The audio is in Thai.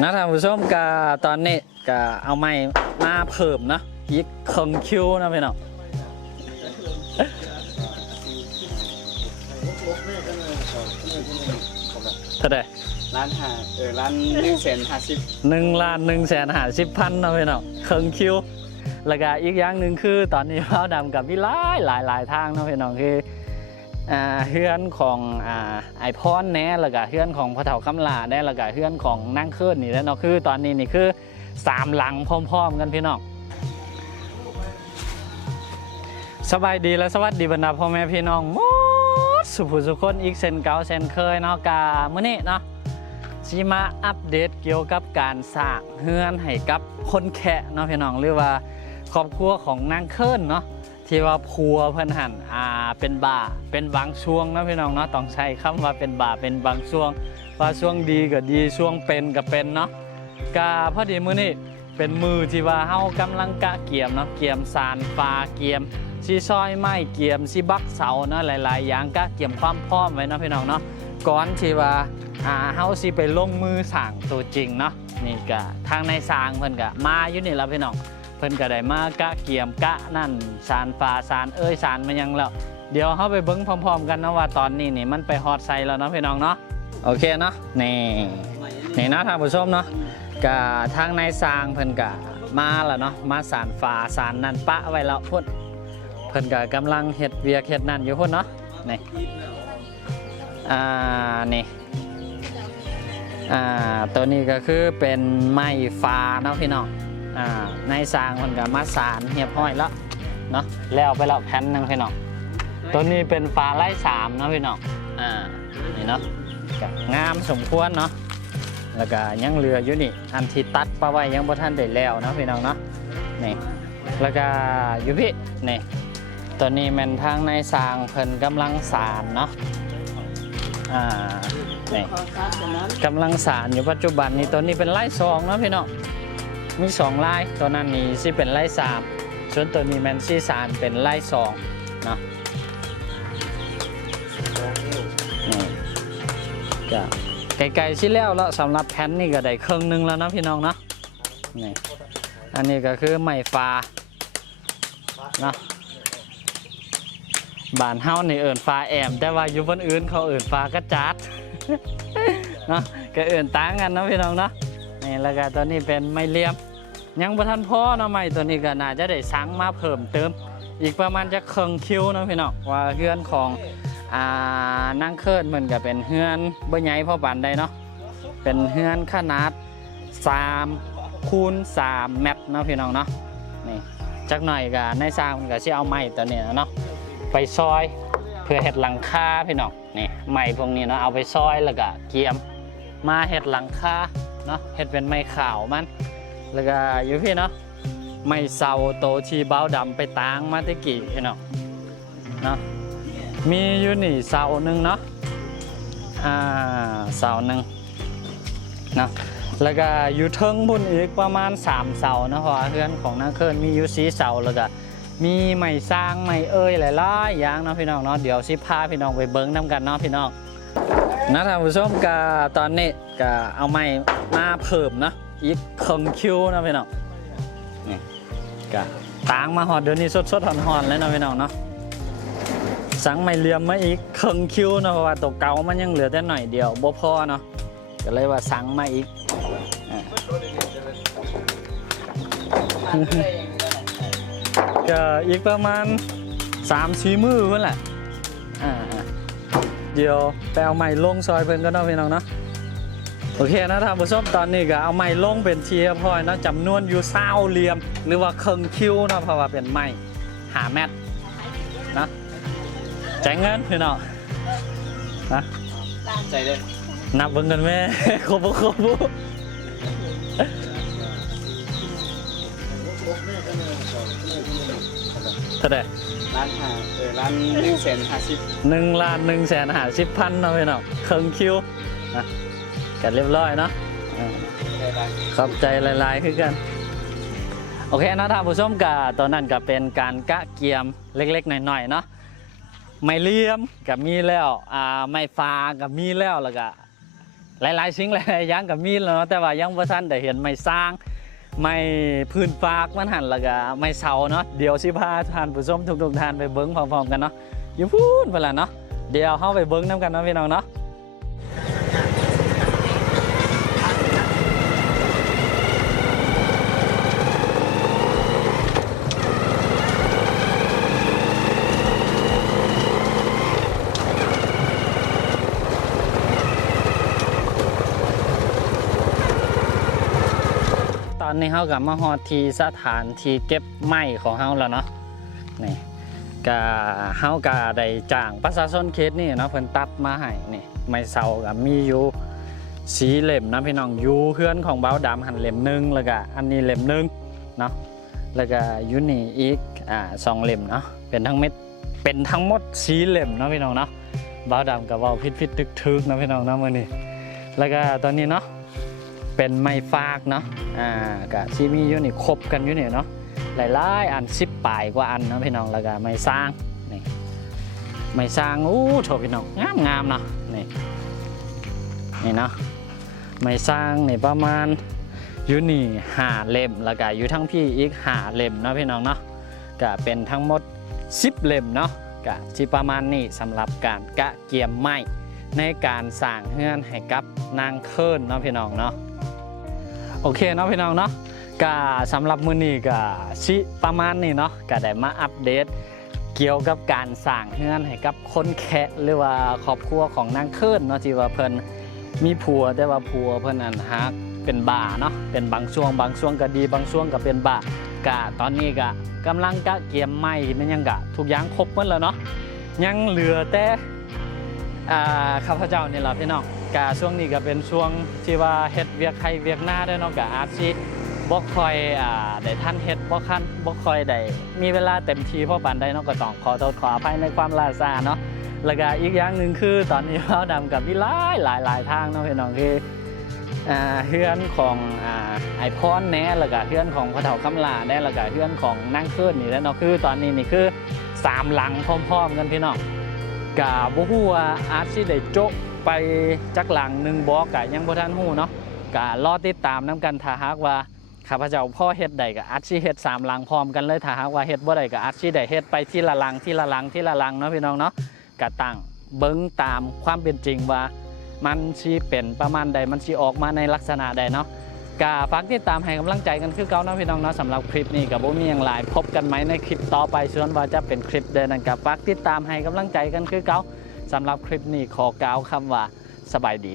นะท่านผู้ชมกะตอนนี้กะเอาไม้มาเพิ่มเนาะอีกครึ่งคิวนะพี่น้องเท่าไหร่ร้านหาเออร้านหนึ่งแสนห้าสิบหนึ่งล้านหนึ่งแสนหาสิบพันนะพี่น้องครึ่งคิวแล้วก็อีกอย่างหนึ่งคือ ตอนนี้เราดำกับวิหลายหลายหลายทางเนาะพี่น้องคืออ่า เฮือนของอไอพอนแน่แล้วก็เฮือนของพระเถาคำลาแน่แล้วก็เฮือนของนั่งคืนนี่แล้วเนาะคือตอนนี้นี่คือสามหลังพร้อมๆกันพี่น้องสบายดีและสวัสดีบรรดาพ่อแม่พี่น้องมดสุภุสุคนอีกเซนเก่าเซนเคยเนาะกาเมื้อนี้เนาะสิมาอัปเดตเกี่ยวกับการสร้างเฮือนให้กับคนแคะเนาะพี่น้องหรือว่าครอบครัวของนางเคิลเนาะ ที่ว่าพัวเพิ่นหันอ่าเป็นบ่าเป็นบางช่วงนะพี่น้องเนาะต้องใช้คำว่าเป็นบ่าเป็นบางช่วง ว่าช่วงดีก็ดีช่วงเป็นก็เป็นเนาะกาพอดีมื้อนี้เป็นมือที่ว่าเฮากำลังกะเกียมเนาะเกียมสารฟ้าเกียมซีซอยไม้เกียมซีบักเสาเนาะหลาย ๆ อย่างกะเกียมความพร้อมไว้เนาะพี่น้องเนาะก่อนที่ว่าอ่าเฮาสิไปลงมือสั่งตัวจริงเนาะนี่ก็ทางในสร้างเพิ่นก็มาอยู่นี่แล้วพี่น้อง พิ่นก็ได้มากะเกียมกะนั่นสารฟ้าสารเอ้ยสารมันยังแล้วเดี๋ยวเฮาไปเบิ่งพร้อม ๆ กันนะว่าตอนนี้นี่มันไปฮอดไซแล้วเนาะพี่น้องเนาะโอเคเนาะนี่นี่นะท่านผู้ชมเนาะก็ทางในสร้างเพิ่นก็มาแล้วเนาะมาสารฟ้าสารนั่นปะไว้แล้วพุ่นเพิ่นก็กำลังเฮ็ดเวียกเฮ็ดนั่นอยู่พุ่นเนาะนี่อ่านี่อ่าตัวนี้ก็คือเป็นไม้ฟ้าเนาะพี่น้อง อ่าในสร้างคนกับมาสารเรียบร้อยแล้วเนาะแล้วไปแล้วแผ่นหนึงพี่น้องตัวนี้เป็นฟ้าไล่สามเนาะพี่น้องอ่านี่เนาะก็งามสมควรเนาะแล้วก็ยังเหลืออยู่นี่อันที่ตัดปะไว้ยังบ่ทันได้แล้วเนาะพี่น้องเนาะนี่แล้วก็อยู่พี่นี่ตัวนี้แมันทางในสร้างเพิ่นกำลังสารเนาะอ่านี่กำลังสารอยู่ปัจจุบันนี้ตัวนี้เป็นไล่สองนะพี่น้อง มีสองไล่ตัวนั้นนี่สิเป็นไล่สามส่วนตัวนี้แมนซี่สารเป็นไล่สองเนาะนี่ก็ไกลๆชิแล้วแล้วสำหรับแผ่นนี่ก็ได้ครึ่งหนึงแล้วนะพี่น้องเนาะนี่อันนี้ก็คือไม้ฟ้าเนาะบ้านเฮานี่เอิ่นฟ้าแอม แต่ว่าอยู่บนอื่นเขาเอิ่นฟ้ากระจัดเนาะก็เอื่นต่างกันนะพี่น้องเนาะ นี่แล้วก็ตัวนี้เป็นไม้เลียมยังประทันพ่อเนาะไม้ตัวนี้ก็น่าจะได้สังมาเพิ่มเติม อีกประมาณจะเครึ่งคิวเนาะพี่น้องว่าเฮือนของอ่านั่งเคิร์ดมันก็เป็นเฮือนเบ่ใหญ่พอปานใดเนาะเป็นเฮือนขนาด3คูณ3เมตรเนาะพี่น้องเนาะนี่จักหน่อยก็ในสร้างมันก็สิเอาไม้ตัวนี้เนาะไปซอยเพื่อเห็ดหลังคาพี่น้องนี่ไม้พวกนี้เนาะเอาไปซอยแล้วก็เกียม มาเห็ดหลังคาเนาะเห็ดเป็นไม้ขาวมัน แล้วก็อยู่พี่เนาะไม้เสาโตชีเบ้าดำไปตางมาตะกี้พี่น้องเนาะมีอยู่นี่เสาหนึ่งเนาะอ่าเสาหนึ่งเนาะแล้วก็อยู่เทิงบุญอีกประมาณ3เสาเนาะเพราะเพื่อนของนักเคินมีอยู่สีเสาแล้วก็มีไม้สร้างไม้เอ้ยหลายๆอย่างเนาะพี่น้องเนาะเดี๋ยวสิพาพี่น้องไปเบิ้งน้ำกันเนาะพี่น้อง นะท่านผู้ชมกะตอนนี้กะเอาไม้มาเพิ่มนะอีกครึ่งคิวนาะพี่น้องนี่กะตางมาหอดเดี๋ยวนี้สดๆหอนๆเลยนาะพี่น้องเนาะสังไม้เหลี่ยมมาอีกครึ่งคิวเนาะเพราะว่าตัวเก่ามันยังเหลือแต่หน่อยเดียวบ่พอเนาะก็เลยว่าสั่งมาอีกอ่าก็อีกประมาณ3 4มือเพื่อนแหละอ่า เดี๋ยวไปเอาไม้ลงซอยเพิ่นก็เนาะพี่น้องเนาะโอเคนะท่านผู้ชมตอนนี้ก็เอาไม้ลงเป็นเทียพอยเนาะจำนวนอยู่เศร้าเหลี่ยม หรือว่าเครึ่งคิวเนาะเพราะว่าเป็นไม้หาแมตนะแจ้งเงินพี่น้องนะใจเลยนับเบิ่งกันแม่ครบบ่ครบบ่ เท่าไหร่ร้านหาเออร้านหนึ่งแสนห้าสิบหนึ่งล้านหนึ่งแสนหาสิบพันเนาะพี่น้องเครื่องคิวนะกันเรียบร้อยเนาะอ่า ได้ร้านขอบใจหลายๆคือกัน โอเคนะท่านผู้ชมกะตอนนั้นก็เป็นการกะเกียมเล็กๆหน่อยๆเนาะไม่เลี่ยมกับมีแล้วอ่าไม่ฟ้ากับมีแล้วแล้วก็หลายๆสิ่งหลายๆอย่างก็มีแล้วเนาะแต่ว่ายังบ่ทันได้เห็นไม้สร้าง ไม่พื้นฟากมันหันละกะไม่เสาเนาะเดี๋ยวสิพาทานผู้ชมทุกๆท่านไปเบิ้งพร้อมๆกันเนาะอยู่พูดไปละเนาะเดี๋ยวเข้าไปเบิ้งน้ำกันเนาะพี่น้องเนาะ ตอนนี้เฮากับมาฮอดทีสถานที่เก็บไม้ของเฮาแล้วเนาะนี่ก็เฮาก็ได้จ้างประชาชนเขตนี่เนาะเพิ่นตัดมาให้นี่ไม้เสาก็มีอยู่สีเหล่มนะพี่น้องอยู่เฮือนของเบ้าดำหันเหล่มหนึ่งแล้วก็อันนี้เหล่มหนึ่งเนาะแล้วก็อยู่นี่อีกอ่าสองเหล่มเนาะเป็นทั้งเม็ดเป็นทั้งหมดสีเหล่มเนาะพี่น้องเนาะเบ้าดำก็เว้าผิดๆทึกๆเนะพี่น้องเนาะมื้อนี้แล้วก็ตอนนี้เนาะ เป็นไม้ฟากเนาะอ่ากะที่มีอยู่นี่ครบกันอยู่นี่เนาะหลายๆอันสิบปลายกว่าอันนะพี่น้องแล้วก็ไม้สร้างนี่ไม้สร้างอู้โถพี่น้องงามงามๆเนาะนี่นี่เนาะไม้สร้างนี่ประมาณอยู่นี่หาเล่มแล้วก็อยู่ทั้งพี่อีกหาเล่มเนาะพี่น้องเนาะก็เป็นทั้งหมด10เล่มเนาะกะที่ประมาณนี้สำหรับการกะเกียมไม้ ในการสร้างเฮือนให้กับนางเคินเนาะพี่น้องเนาะโอเคเนาะพี่น้องเนาะก็สำหรับมื้อนี้ก็สิประมาณนี้เนาะก็ได้มาอัปเดต เกี่ยวกับการสร้างเฮือนให้กับคนแคะหรือว่าครอบครัวของนางเคินเนาะที่ว่าเพิ่นมีผัวแต่ว่าผัวเพิ่นนั้นฮักเป็นบ้าเนาะเป็นบางช่วงบางช่วงก็ดีบางช่วงก็เป็นบ้ากะตอนนี้ก็กำลังกะเกียมไม้มันยังกะทุกอย่างครบหมดแล้วเนาะยังเหลือแต่ อ่าข้าพเจ้านี่แหละพี่น้องกะช่วงนี้ก็เป็นช่วงที่ว่าเฮ็ดเวียกใครเวียกหน้าด้วยเนาะกะอาจสิบ่คอยอ่าได้ทันเฮ็ดบ่คันบ่คอยได้มีเวลาเต็มที่เพราะปานใดเนาะก็ต้องขอโทษขออภัยในความล่าช้าเนาะแล้วก็อีกอย่างหนึ่งคือตอนนี้เราดำกับวิหลายหลายหลายทางเนาะพี่น้องคืออ่าเฮือนของอ่าไอพอนแน่แล้วก็เฮือนของพระเถาคำลาแน่แล้วก็เฮือนของนั่งเคลื่อนนี่แล้วเนาะคือตอนนี้นี่คือสามหลังพร้อม ๆ กันพี่น้อง กะบ่ฮู้ว่าอาจสิได้โจะไปจักหลังหนึ่งบ่กะยังบ่ทันฮู้เนาะกะรอติดตามนํกันถ้าหากว่าข้าพเจ้าพ่อเฮ็ดได้ก็อาจสิเฮ็ดสามหลังพร้อมกันเลยถ้าหากว่าเฮ็ดบ่ได้ก็อาจสิได้เฮ็ดไปที่ละหลังที่ละหลังที่ละหลังเนาะพี่น้องเนาะกะตั้งเบิ้งตามความเป็นจริงว่า มันชีเป็นประมาณใดมันชีออกมาในลักษณะใดเนาะ กาฝากติดตามให้กำลังใจกันคือเก่าเนาะพี่น้องเนาะสำหรับคลิปนี้กับโบมีอย่างไรพบกันไหมในคลิปต่อไปส่วนว่าจะเป็นคลิปเดินนั่นกับฝากติดตามให้กำลังใจกันคือเก่าสำหรับคลิปนี้ขอกล่าวคำว่าสบายดี